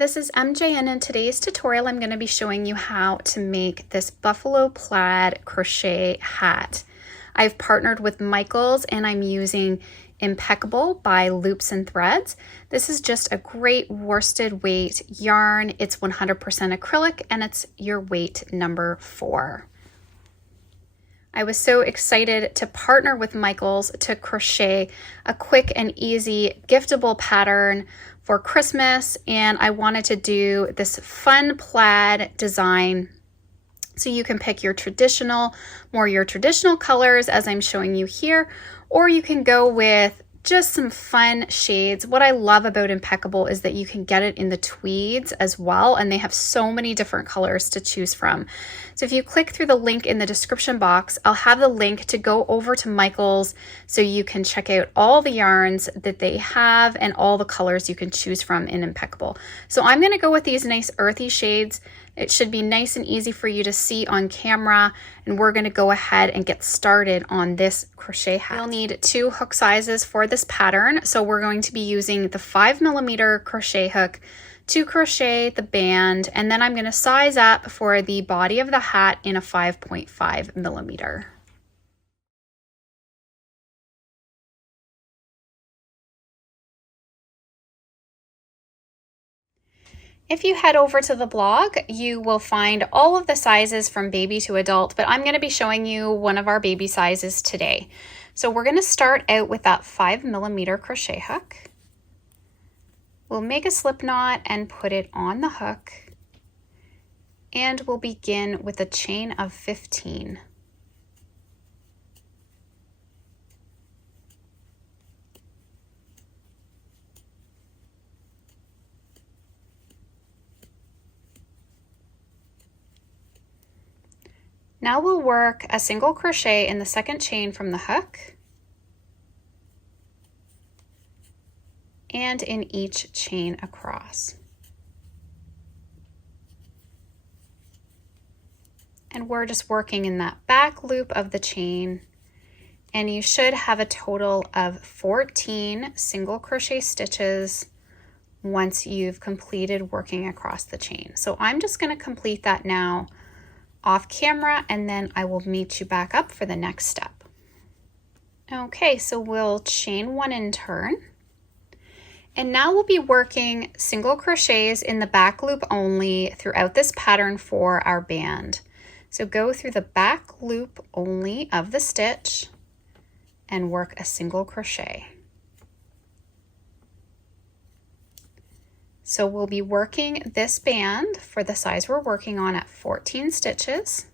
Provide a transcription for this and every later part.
this is MJ, and in today's tutorial I'm going to be showing you how to make this buffalo plaid crochet hat. I've partnered with Michaels and I'm using Impeccable by Loops and Threads. This is just a great worsted weight yarn. It's 100% acrylic and it's your weight number 4. I was so excited to partner with Michaels to crochet a quick and easy giftable pattern for Christmas, and I wanted to do this fun plaid design so you can pick your traditional colors as I'm showing you here, or you can go with just some fun shades. What I love about Impeccable is that you can get it in the tweeds as well, and they have so many different colors to choose from. So if you click through the link in the description box, I'll have the link to go over to Michaels so you can check out all the yarns that they have and all the colors you can choose from in Impeccable. So I'm going to go with these nice earthy shades. It should be nice and easy for you to see on camera, and we're going to go ahead and get started on this crochet hat. You'll need 2 hook sizes for this pattern, so we're going to be using the 5mm crochet hook to crochet the band, and then I'm going to size up for the body of the hat in a 5.5mm. If you head over to the blog, you will find all of the sizes from baby to adult, but I'm going to be showing you one of our baby sizes today. So we're going to start out with that 5mm crochet hook. We'll make a slip knot and put it on the hook, and we'll begin with a chain of 15. Now we'll work a single crochet in the second chain from the hook and in each chain across. And we're just working in that back loop of the chain, and you should have a total of 14 single crochet stitches once you've completed working across the chain. So I'm just going to complete that now off camera, and then I will meet you back up for the next step. Okay, so we'll chain 1 and turn, and now we'll be working single crochets in the back loop only throughout this pattern for our band. So go through the back loop only of the stitch and work a single crochet. So we'll be working this band for the size we're working on at 14 stitches.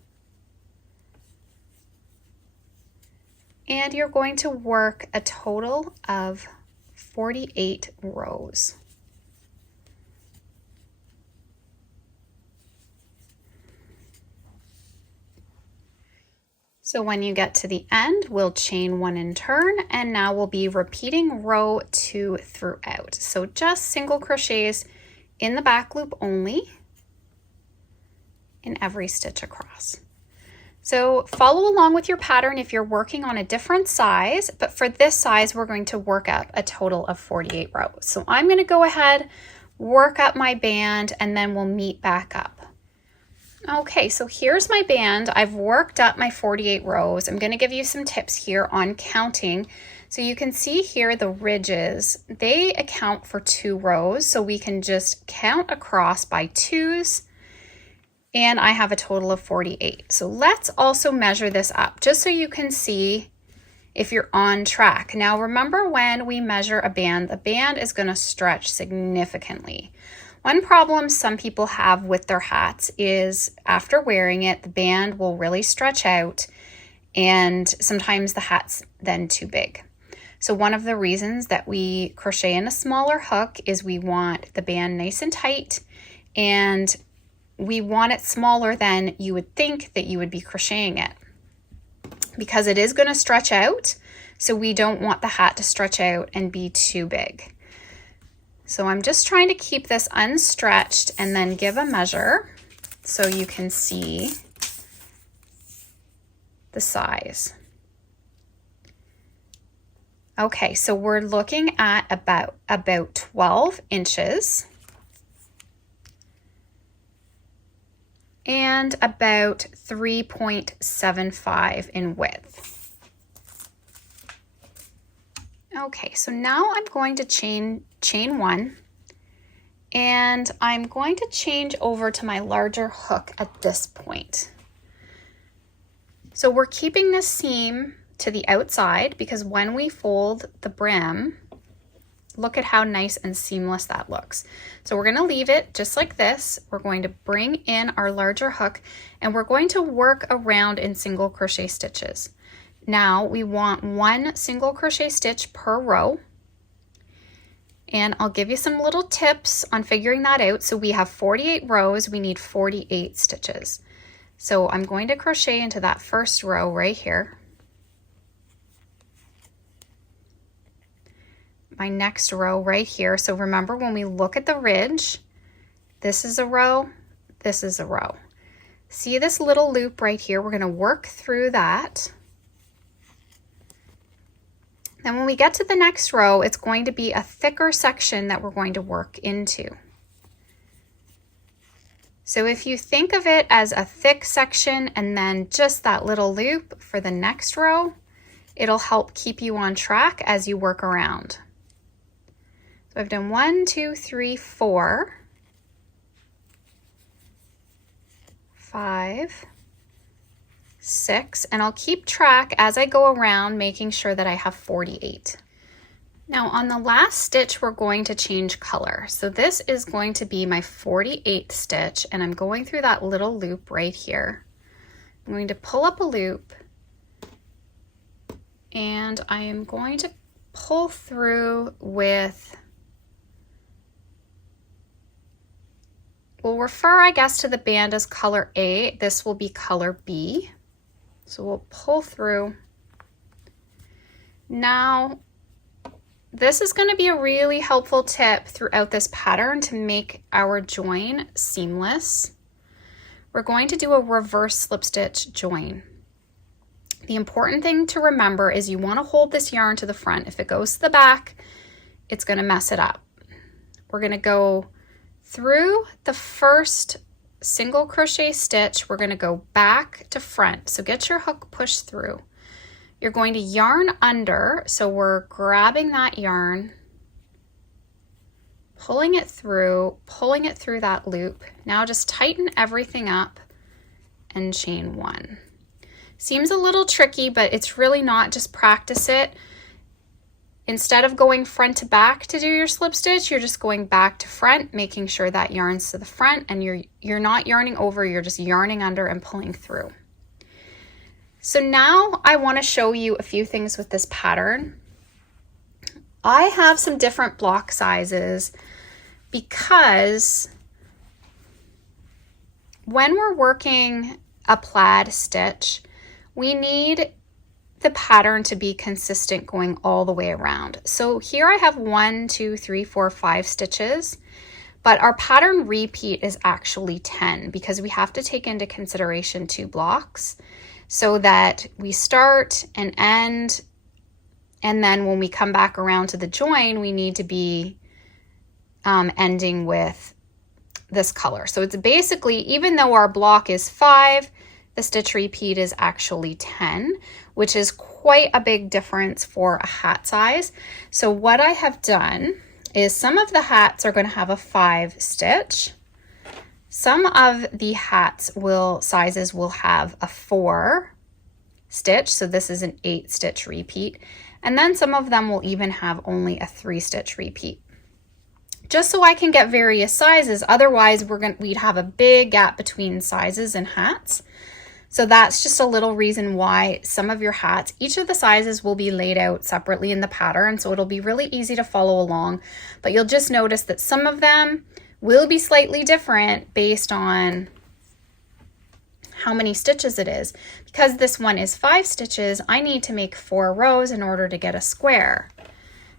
And you're going to work a total of 48 rows. So when you get to the end, we'll chain 1 and turn, and now we'll be repeating row 2 throughout. So just single crochets in the back loop only in every stitch across. So follow along with your pattern if you're working on a different size, but for this size, we're going to work up a total of 48 rows. So I'm going to go ahead, work up my band, and then we'll meet back up. Okay, so here's my band. I've worked up my 48 rows. I'm going to give you some tips here on counting. So you can see here the ridges, they account for 2 rows. So we can just count across by 2s, and I have a total of 48. So let's also measure this up just so you can see if you're on track. Now remember, when we measure a band, the band is going to stretch significantly. One problem some people have with their hats is after wearing it, the band will really stretch out, and sometimes the hat's then too big. So one of the reasons that we crochet in a smaller hook is we want the band nice and tight, and we want it smaller than you would think that you would be crocheting it, because it is going to stretch out. So we don't want the hat to stretch out and be too big. So I'm just trying to keep this unstretched and then give a measure so you can see the size. Okay, so we're looking at about 12 inches. and about 3.75 in width. Okay, so now I'm going to chain 1, and I'm going to change over to my larger hook at this point. So we're keeping this seam to the outside because when we fold the brim, look at how nice and seamless that looks. So we're going to leave it just like this. We're going to bring in our larger hook and we're going to work around in single crochet stitches. Now we want 1 single crochet stitch per row. And I'll give you some little tips on figuring that out. So we have 48 rows, we need 48 stitches. So I'm going to crochet into that first row right here. My next row right here. So remember, when we look at the ridge, this is a row, this is a row. See this little loop right here? We're going to work through that. Then when we get to the next row, it's going to be a thicker section that we're going to work into. So if you think of it as a thick section and then just that little loop for the next row, it'll help keep you on track as you work around. So I've done 1, 2, 3, 4, 5, 6, and I'll keep track as I go around, making sure that I have 48. Now on the last stitch, we're going to change color. So this is going to be my 48th stitch, and I'm going through that little loop right here. I'm going to pull up a loop, and I am going to pull through with, we'll refer, I guess, to the band as color A. This will be color B. So we'll pull through. Now, this is going to be a really helpful tip throughout this pattern to make our join seamless. We're going to do a reverse slip stitch join. The important thing to remember is you want to hold this yarn to the front. If it goes to the back, it's going to mess it up. We're going to go through the first single crochet stitch, we're going to go back to front. So get your hook pushed through. You're going to yarn under, so we're grabbing that yarn, pulling it through that loop. Now just tighten everything up and chain 1. Seems a little tricky, but it's really not. Just practice it. Instead of going front to back to do your slip stitch, you're just going back to front, making sure that yarn's to the front, and you're not yarning over, you're just yarning under and pulling through. So now I want to show you a few things with this pattern. I have some different block sizes because when we're working a plaid stitch, we need the pattern to be consistent going all the way around. So here I have 1, 2, 3, 4, 5 stitches, but our pattern repeat is actually 10 because we have to take into consideration 2 blocks so that we start and end, and then when we come back around to the join, we need to be ending with this color. So it's basically, even though our block is 5, the stitch repeat is actually 10, which is quite a big difference for a hat size. So what I have done is some of the hats are going to have a 5 stitch. Some of the hats sizes will have a 4 stitch. So this is an 8 stitch repeat. And then some of them will even have only a 3 stitch repeat. Just so I can get various sizes. Otherwise we'd have a big gap between sizes and hats. So that's just a little reason why some of your hats, each of the sizes will be laid out separately in the pattern, so it'll be really easy to follow along. But you'll just notice that some of them will be slightly different based on how many stitches it is. Because this one is 5 stitches, I need to make 4 rows in order to get a square.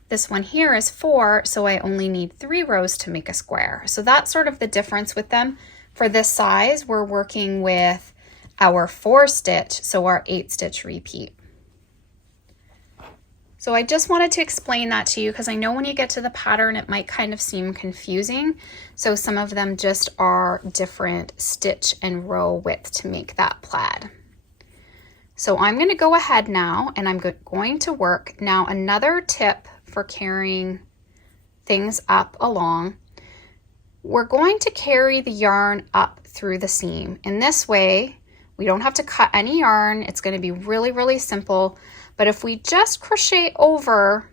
This one here is 4, so I only need 3 rows to make a square. So that's sort of the difference with them. For this size, we're working with our 4 stitch, so our 8 stitch repeat. So I just wanted to explain that to you because I know when you get to the pattern, it might kind of seem confusing. So some of them just are different stitch and row width to make that plaid. So I'm going to go ahead now and I'm going to work. Now another tip for carrying things up along, we're going to carry the yarn up through the seam. In this way, we don't have to cut any yarn. It's going to be really, really simple. But if we just crochet over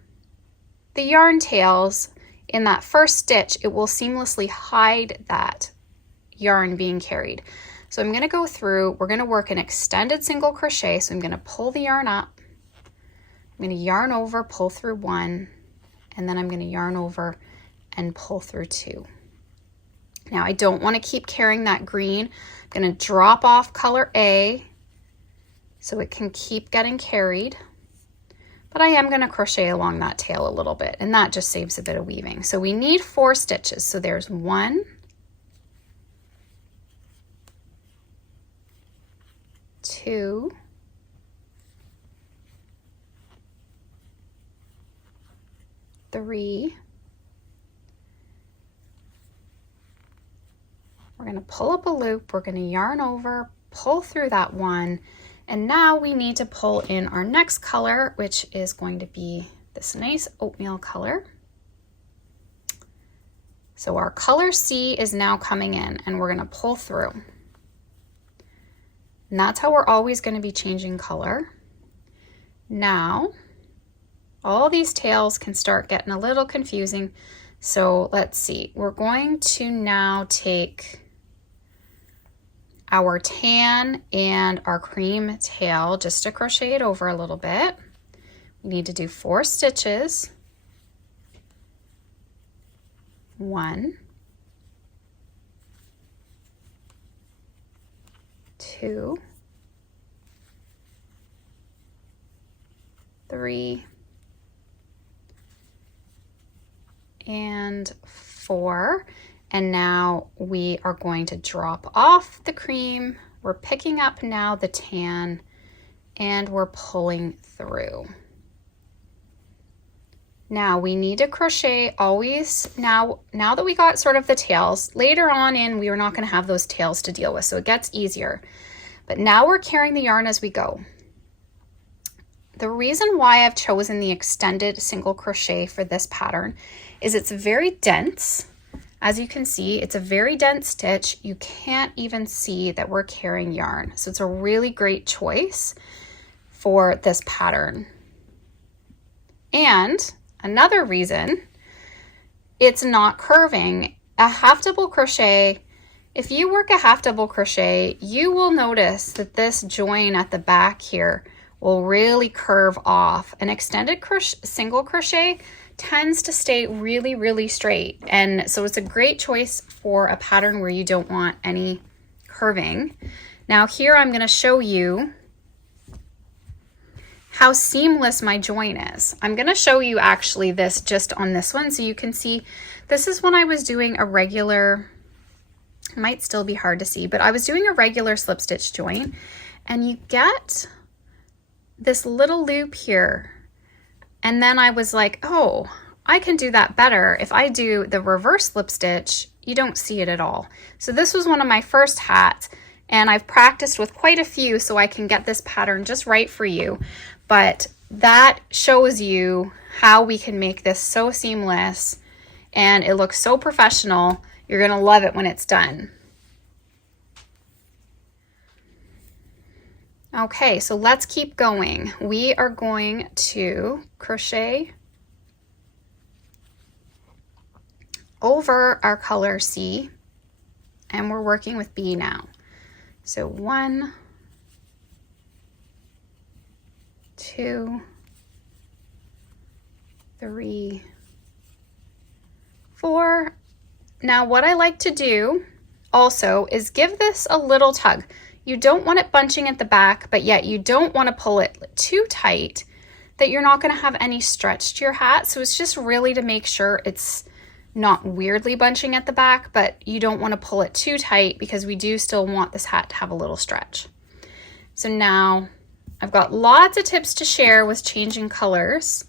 the yarn tails in that first stitch, it will seamlessly hide that yarn being carried. So I'm going to go through, we're going to work an extended single crochet. So I'm going to pull the yarn up, I'm going to yarn over, pull through one, and then I'm going to yarn over and pull through two. Now I don't want to keep carrying that green. I'm going to drop off color A so it can keep getting carried. But I am going to crochet along that tail a little bit, and that just saves a bit of weaving. So we need 4 stitches. So there's 1, 2, 3. We're going to pull up a loop, we're going to yarn over, pull through that one, and now we need to pull in our next color, which is going to be this nice oatmeal color. So our color C is now coming in, and we're going to pull through. And that's how we're always going to be changing color. Now, all these tails can start getting a little confusing. So let's see, we're going to now take our tan and our cream tail just to crochet it over a little bit. We need to do 4 stitches. 1, 2, 3, and 4. And now we are going to drop off the cream. We're picking up now the tan and we're pulling through. Now we need to crochet always, now that we got sort of the tails, later on in we are not going to have those tails to deal with, so it gets easier. But now we're carrying the yarn as we go. The reason why I've chosen the extended single crochet for this pattern is it's very dense. As you can see, it's a very dense stitch. You can't even see that we're carrying yarn. So it's a really great choice for this pattern. And another reason, it's not curving. A half double crochet, if you work a half double crochet, you will notice that this join at the back here will really curve off. An extended single crochet tends to stay really, really straight. And so it's a great choice for a pattern where you don't want any curving. Now here I'm going to show you how seamless my join is. I'm going to show you actually this just on this one so you can see. This is when I was doing a regular, it might still be hard to see, but I was doing a regular slip stitch join, and you get this little loop here. And then I was like, oh, I can do that better. If I do the reverse slip stitch, you don't see it at all. So this was one of my first hats, and I've practiced with quite a few so I can get this pattern just right for you. But that shows you how we can make this so seamless, and it looks so professional. You're gonna love it when it's done. Okay, so let's keep going. We are going to crochet over our color C, and we're working with B now. So 1, 2, 3, 4. Now what I like to do also is give this a little tug. You don't want it bunching at the back, but yet you don't want to pull it too tight that you're not going to have any stretch to your hat. So it's just really to make sure it's not weirdly bunching at the back, but you don't want to pull it too tight because we do still want this hat to have a little stretch. So now I've got lots of tips to share with changing colors.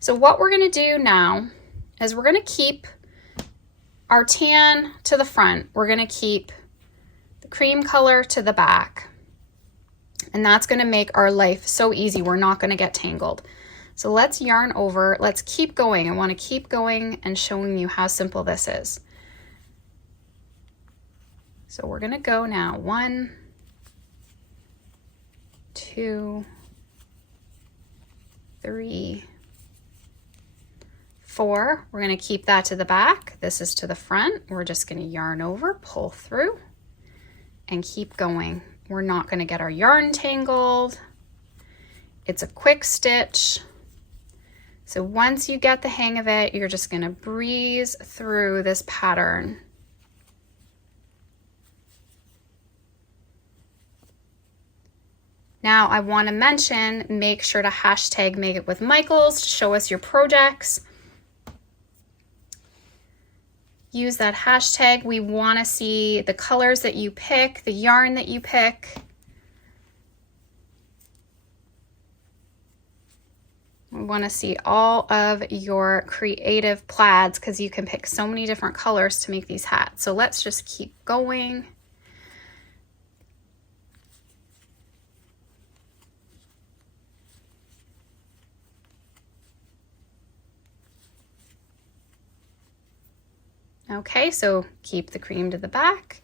So what we're gonna do now is we're gonna keep our tan to the front. We're gonna keep the cream color to the back. And that's gonna make our life so easy. We're not gonna get tangled. So let's yarn over, let's keep going. I wanna keep going and showing you how simple this is. So we're gonna go now, 1, 2, 3, 4. We're gonna keep that to the back. This is to the front. We're just gonna yarn over, pull through, and keep going. We're not gonna get our yarn tangled. It's a quick stitch. So once you get the hang of it, you're just gonna breeze through this pattern. Now I wanna mention, make sure to hashtag Make It With Michaels to show us your projects. Use that hashtag. We wanna see the colors that you pick, the yarn that you pick. We wanna see all of your creative plaids because you can pick so many different colors to make these hats. So let's just keep going. Okay, so keep the cream to the back,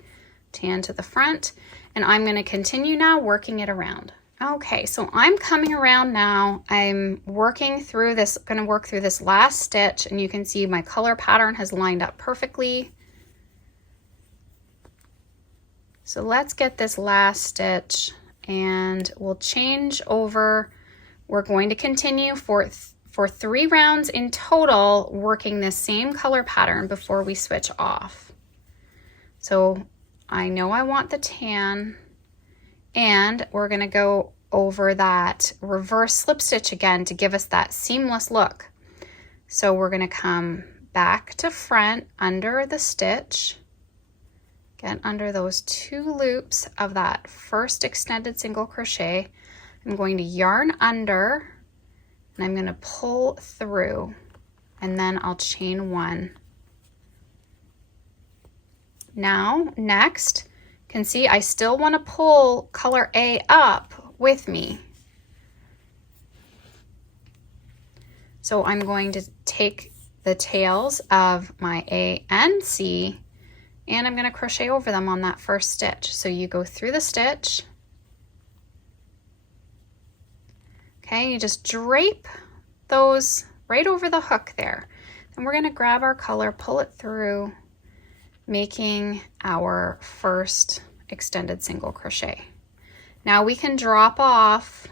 tan to the front, and I'm gonna continue now working it around. Okay, so I'm coming around now. I'm working through this, gonna work through this last stitch, and you can see my color pattern has lined up perfectly. So let's get this last stitch and we'll change over. We're going to continue for 3 rounds in total, working this same color pattern before we switch off. So I know I want the tan, and we're gonna go over that reverse slip stitch again to give us that seamless look. So we're gonna come back to front under the stitch, get under those 2 loops of that first extended single crochet. I'm going to yarn under, and I'm going to pull through, and then I'll chain 1. Now, next, you can see I still want to pull color A up with me. So I'm going to take the tails of my A and C, and I'm going to crochet over them on that first stitch. So you go through the stitch. Okay, you just drape those right over the hook there. And we're gonna grab our color, pull it through, making our first extended single crochet. Now we can drop off,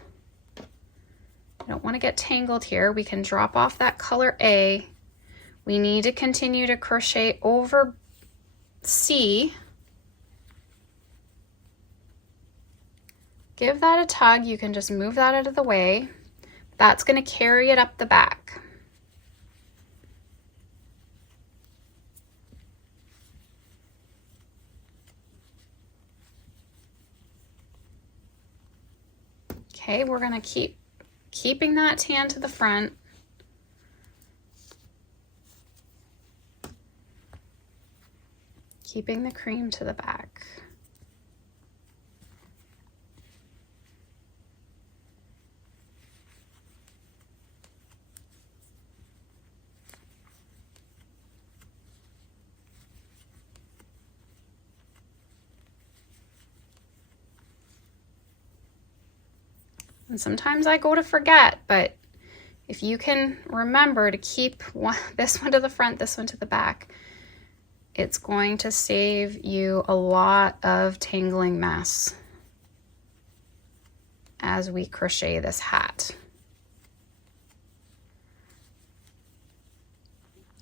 I don't wanna get tangled here, we can drop off that color A. We need to continue to crochet over C. Give that a tug. You can just move that out of the way. That's going to carry it up the back. Okay, we're going to keeping that tan to the front. Keeping the cream to the back. And sometimes I go to forget, but if you can remember to keep this one to the front, this one to the back, it's going to save you a lot of tangling mess as we crochet this hat.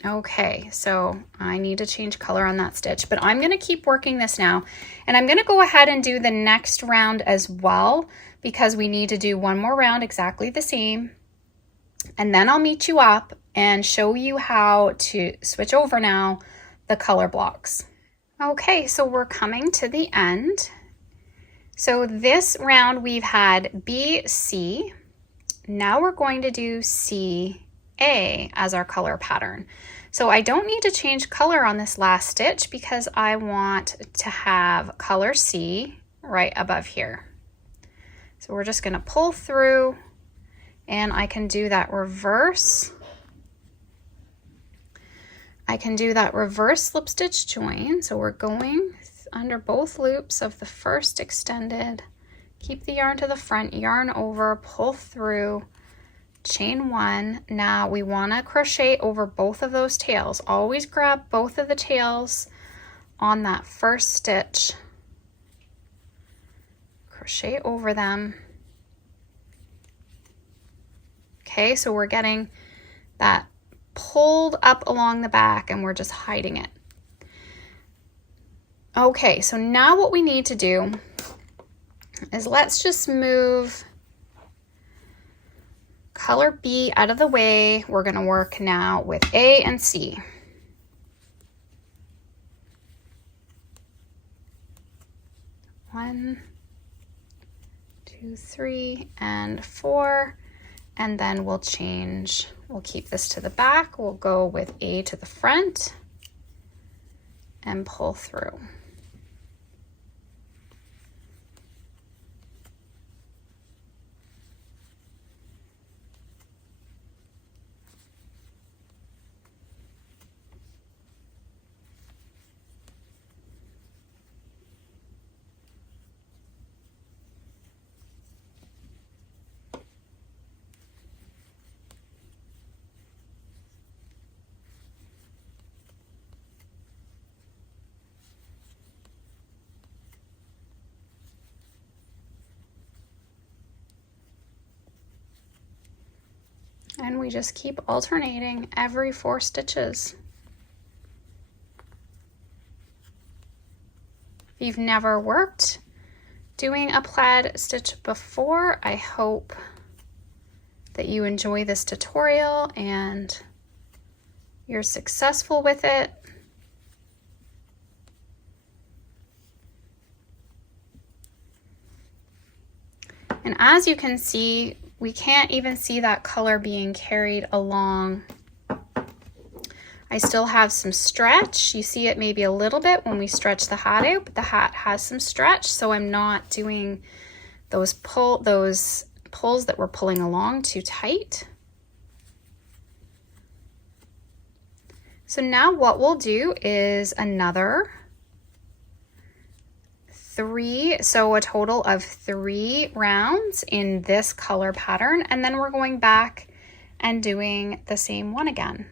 Okay, so I need to change color on that stitch, but I'm gonna keep working this now, and I'm gonna go ahead and do the next round as well, because we need to do one more round exactly the same, and then I'll meet you up and show you how to switch over now the color blocks. Okay, so we're coming to the end. So this round we've had B, C. Now we're going to do C, A as our color pattern. So I don't need to change color on this last stitch because I want to have color C right above here. So we're just going to pull through, and I can do that reverse. I can do that reverse slip stitch join. So we're going under both loops of the first extended, keep the yarn to the front, yarn over, pull through, chain one. Now we want to crochet over both of those tails. Always grab both of the tails on that first stitch, crochet over them. Okay, so we're getting that pulled up along the back and we're just hiding it. Okay, so now what we need to do is let's just move color B out of the way. We're going to work now with A and C. One, two, three, and four. And then we'll change, we'll keep this to the back. We'll go with A to the front and pull through. And we just keep alternating every 4 stitches. If you've never worked doing a plaid stitch before, I hope that you enjoy this tutorial and you're successful with it. And as you can see, we can't even see that color being carried along. I still have some stretch. You see it maybe a little bit when we stretch the hat out, but the hat has some stretch, so I'm not doing those pulls that we're pulling along too tight. So now what we'll do is another 3, so a total of 3 rounds in this color pattern, and then we're going back and doing the same one again.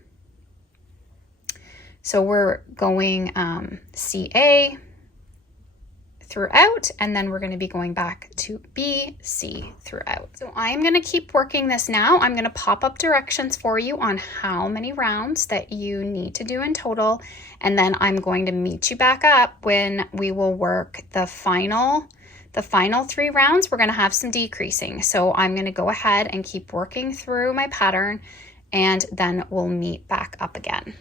So we're going CA throughout, and then we're going to be going back to BC throughout. So I'm going to keep working this now. I'm going to pop up directions for you on how many rounds that you need to do in total, and then I'm going to meet you back up when we will work the final 3 rounds. We're going to have some decreasing, so I'm going to go ahead and keep working through my pattern, and then we'll meet back up again.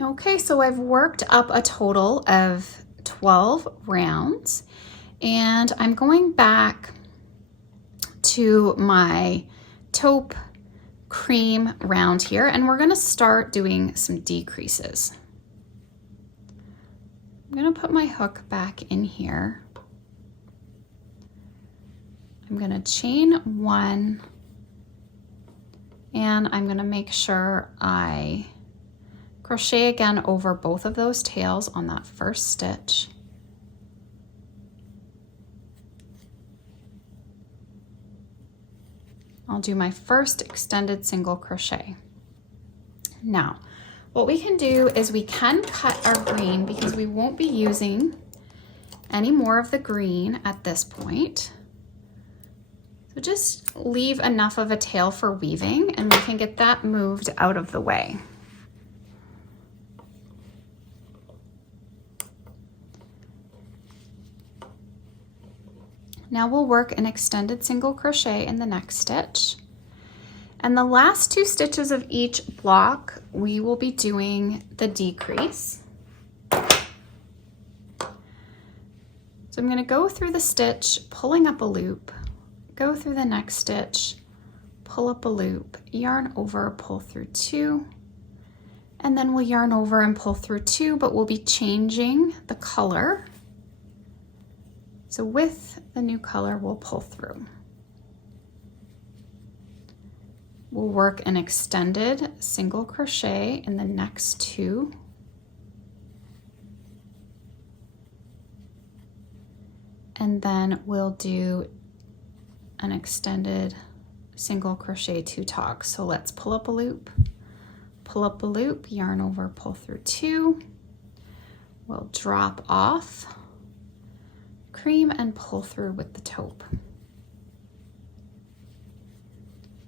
Okay, so I've worked up a total of 12 rounds, and I'm going back to my taupe cream round here, and we're going to start doing some decreases. I'm going to put my hook back in here. I'm going to chain 1, and I'm going to make sure I crochet again over both of those tails on that first stitch. I'll do my first extended single crochet. Now, what we can do is we can cut our green because we won't be using any more of the green at this point. So just leave enough of a tail for weaving, and we can get that moved out of the way. Now we'll work an extended single crochet in the next stitch. And the last 2 stitches of each block, we will be doing the decrease. So I'm going to go through the stitch, pulling up a loop, go through the next stitch, pull up a loop, yarn over, pull through 2, and then we'll yarn over and pull through 2, but we'll be changing the color. So with the new color, we'll pull through. We'll work an extended single crochet in the next 2. And then we'll do an extended single crochet 2 togs. So let's pull up a loop, yarn over, pull through 2. We'll drop off, cream, and pull through with the taupe.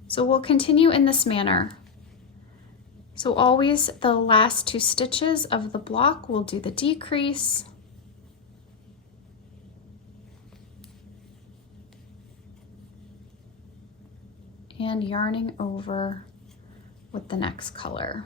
So we'll continue in this manner. So always the last 2 stitches of the block, we'll do the decrease, and yarning over with the next color.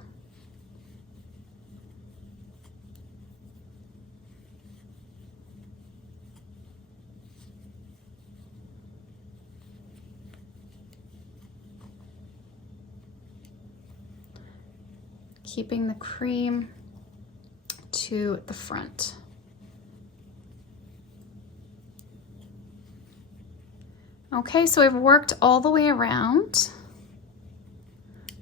Keeping the cream to the front. Okay, so I've worked all the way around.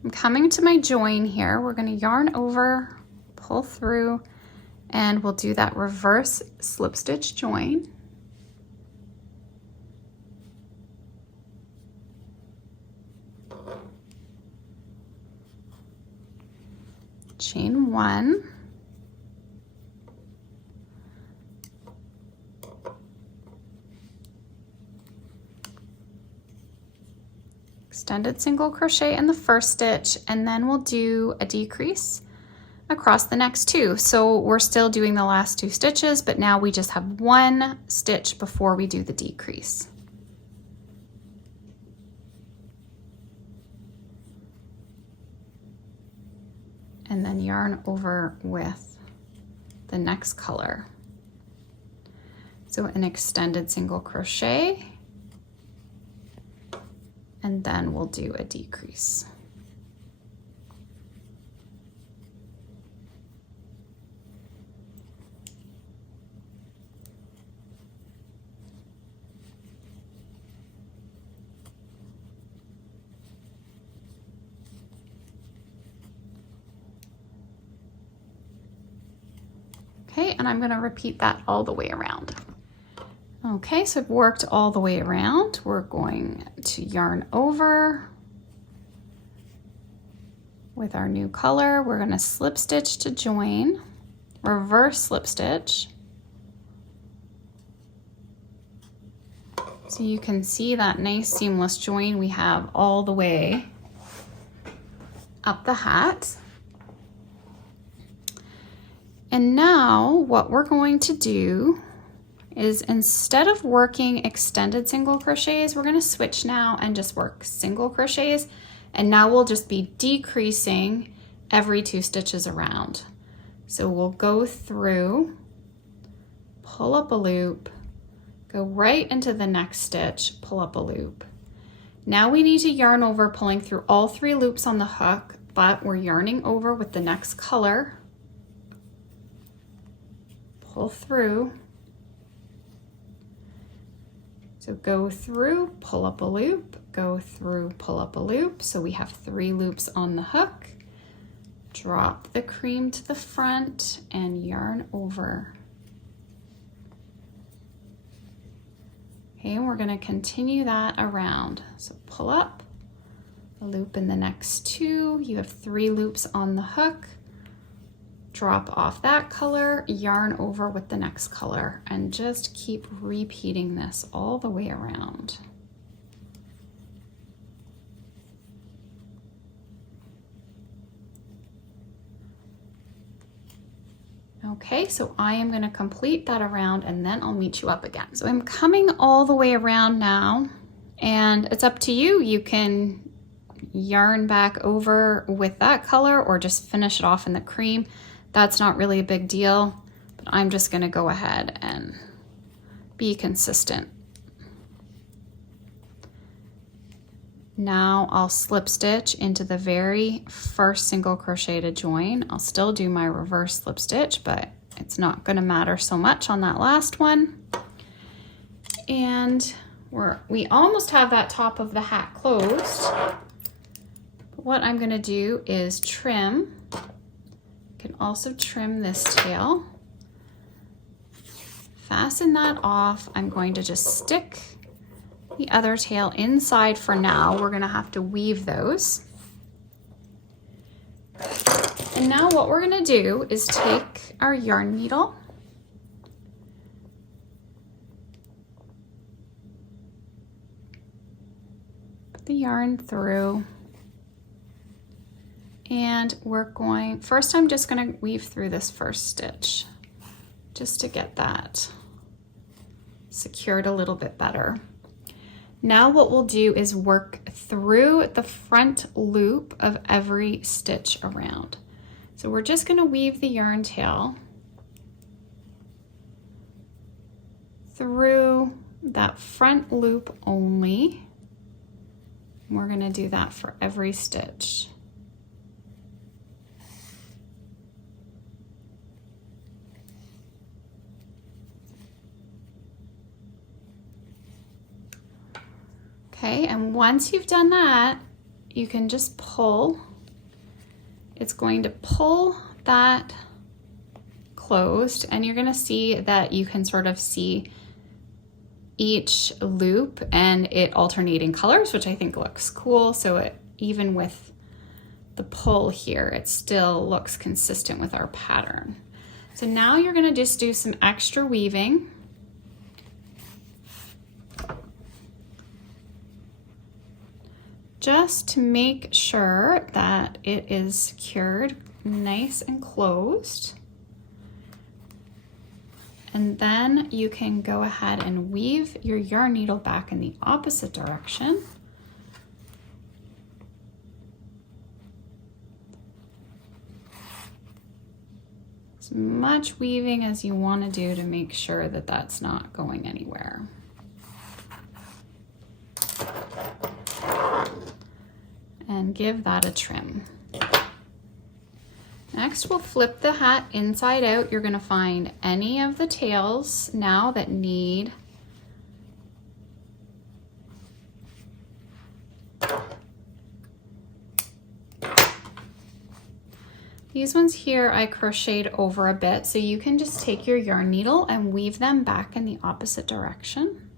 I'm coming to my join here. We're going to yarn over, pull through, and we'll do that reverse slip stitch join. Chain 1. Extended single crochet in the first stitch, and then we'll do a decrease across the next 2. So we're still doing the last 2 stitches, but now we just have 1 stitch before we do the decrease. And then yarn over with the next color. So an extended single crochet, and then we'll do a decrease. Okay, and I'm going to repeat that all the way around. Okay, so I've worked all the way around. We're going to yarn over with our new color. We're going to slip stitch to join, reverse slip stitch. So you can see that nice seamless join we have all the way up the hat. And now what we're going to do is, instead of working extended single crochets, we're going to switch now and just work single crochets. And now we'll just be decreasing every 2 stitches around. So we'll go through, pull up a loop, go right into the next stitch, pull up a loop. Now we need to yarn over, pulling through all 3 loops on the hook, but we're yarning over with the next color. Pull through. So go through, pull up a loop, go through, pull up a loop. So we have 3 loops on the hook. Drop the cream to the front and yarn over. Okay, and we're going to continue that around. So pull up, a loop in the next 2. You have 3 loops on the hook. Drop off that color, yarn over with the next color, and just keep repeating this all the way around. Okay, so I am going to complete that around and then I'll meet you up again. So I'm coming all the way around now, and it's up to you. You can yarn back over with that color or just finish it off in the cream. That's not really a big deal, but I'm just going to go ahead and be consistent. Now I'll slip stitch into the very first single crocheted join. I'll still do my reverse slip stitch, but it's not going to matter so much on that last one. And we almost have that top of the hat closed. But what I'm going to do is trim. You can also trim this tail. Fasten that off. I'm going to just stick the other tail inside for now. We're going to have to weave those. And now what we're going to do is take our yarn needle, put the yarn through, and first I'm just going to weave through this first stitch just to get that secured a little bit better. Now what we'll do is work through the front loop of every stitch around. So we're just going to weave the yarn tail through that front loop only. We're going to do that for every stitch. Okay, and once you've done that, you can just pull. It's going to pull that closed, and you're going to see that you can sort of see each loop and it alternating colors, which I think looks cool. So even with the pull here, it still looks consistent with our pattern. So now you're going to just do some extra weaving. Just to make sure that it is secured nice and closed. And then you can go ahead and weave your yarn needle back in the opposite direction. As much weaving as you want to do to make sure that that's not going anywhere. And give that a trim. Next, we'll flip the hat inside out. You're going to find any of the tails now that need these ones here I crocheted over a bit, so you can just take your yarn needle and weave them back in the opposite direction.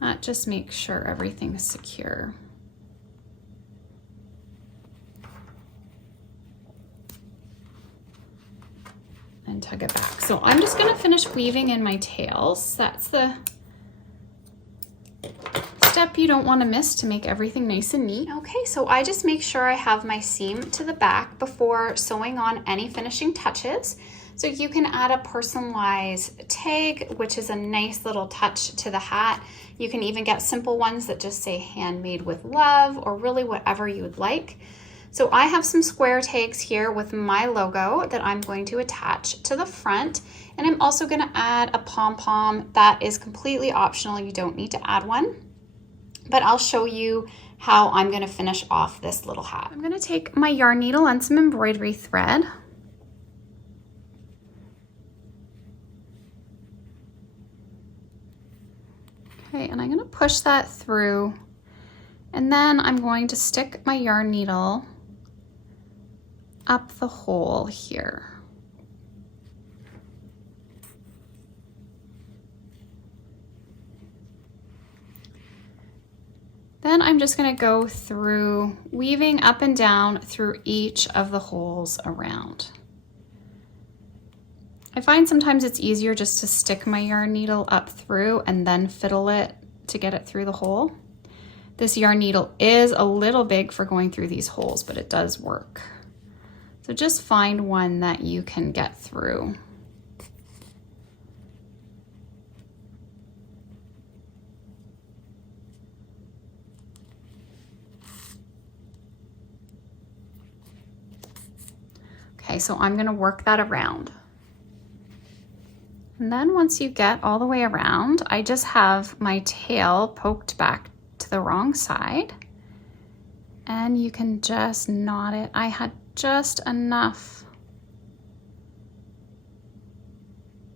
That just makes sure everything's secure. And tug it back. So I'm just going to finish weaving in my tails. That's the step you don't want to miss to make everything nice and neat. Okay, so I just make sure I have my seam to the back before sewing on any finishing touches. So you can add a personalized tag, which is a nice little touch to the hat. You can even get simple ones that just say handmade with love, or really whatever you would like. So I have some square tags here with my logo that I'm going to attach to the front. And I'm also going to add a pom-pom that is completely optional. You don't need to add one, but I'll show you how I'm going to finish off this little hat. I'm going to take my yarn needle and some embroidery thread. Okay, and I'm going to push that through, and then I'm going to stick my yarn needle up the hole here. Then I'm just going to go through, weaving up and down through each of the holes around. I find sometimes it's easier just to stick my yarn needle up through and then fiddle it to get it through the hole. This yarn needle is a little big for going through these holes, but it does work. So just find one that you can get through. Okay, so I'm going to work that around. And then once you get all the way around, I just have my tail poked back to the wrong side. And you can just knot it. I had just enough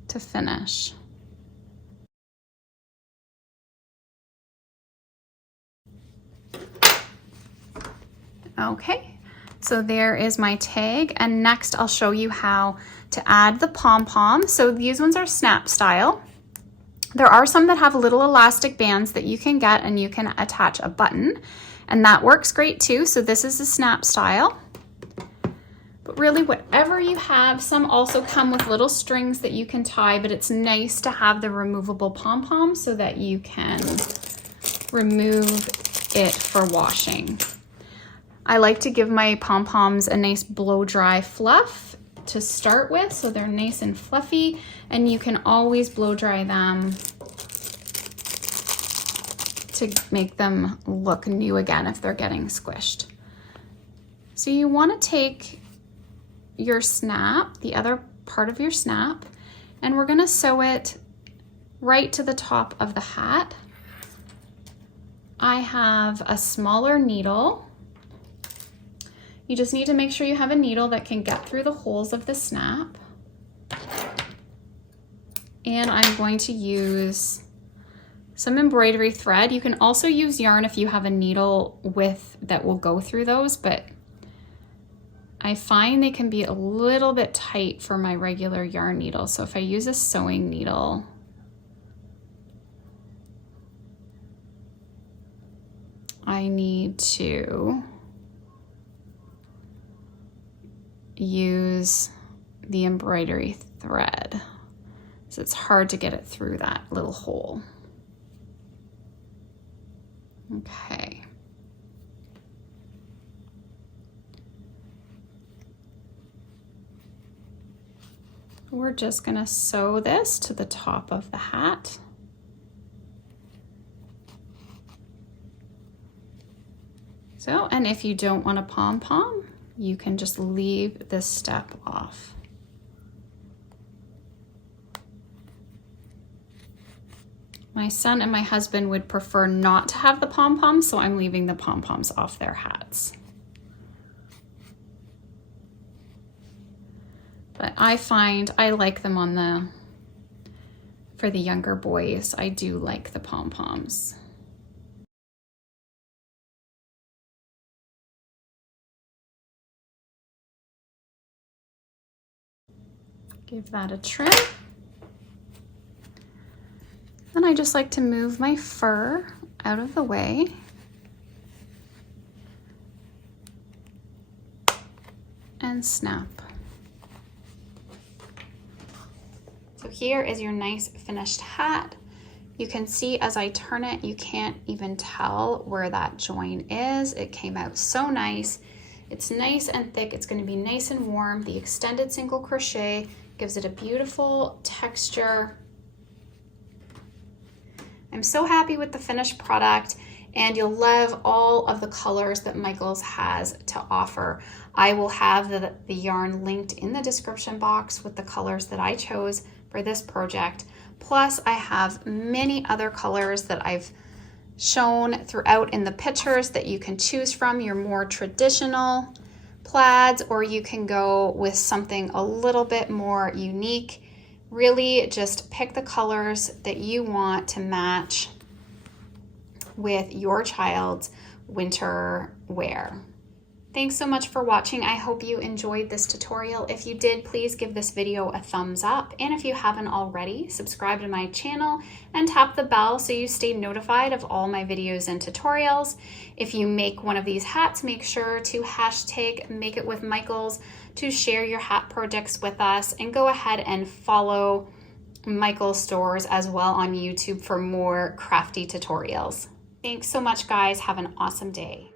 to finish. Okay, so there is my tag, and next I'll show you how to add the pom-pom. So these ones are snap style. There are some that have little elastic bands that you can get, and you can attach a button, and that works great too. So this is a snap style. But really, whatever you have, some also come with little strings that you can tie, but it's nice to have the removable pom-pom so that you can remove it for washing. I like to give my pom-poms a nice blow dry fluff to start with, so they're nice and fluffy, and you can always blow dry them to make them look new again if they're getting squished. So you want to take your snap, the other part of your snap, and we're going to sew it right to the top of the hat. I have a smaller needle. You just need to make sure you have a needle that can get through the holes of the snap. And I'm going to use some embroidery thread. You can also use yarn if you have a needle with that will go through those, but I find they can be a little bit tight for my regular yarn needle. So if I use a sewing needle, I need to use the embroidery thread, so it's hard to get it through that little hole. Okay. We're just gonna sew this to the top of the hat. So, and if you don't want a pom-pom, you can just leave this step off. My son and my husband would prefer not to have the pom-poms, so I'm leaving the pom-poms off their hats. But I find I like them on for the younger boys, I do like the pom-poms. Give that a trim. Then I just like to move my fur out of the way. And snap. So here is your nice finished hat. You can see as I turn it, you can't even tell where that join is. It came out so nice. It's nice and thick. It's going to be nice and warm. The extended single crochet gives it a beautiful texture. I'm so happy with the finished product, and you'll love all of the colors that Michaels has to offer. I will have the yarn linked in the description box with the colors that I chose for this project. Plus, I have many other colors that I've shown throughout in the pictures that you can choose from, your more traditional plaids, or you can go with something a little bit more unique. Really just pick the colors that you want to match with your child's winter wear. Thanks so much for watching. I hope you enjoyed this tutorial. If you did, please give this video a thumbs up. And if you haven't already, subscribe to my channel and tap the bell so you stay notified of all my videos and tutorials. If you make one of these hats, make sure to hashtag Make It With Michaels to share your hat projects with us, and go ahead and follow Michaels Stores as well on YouTube for more crafty tutorials. Thanks so much, guys. Have an awesome day.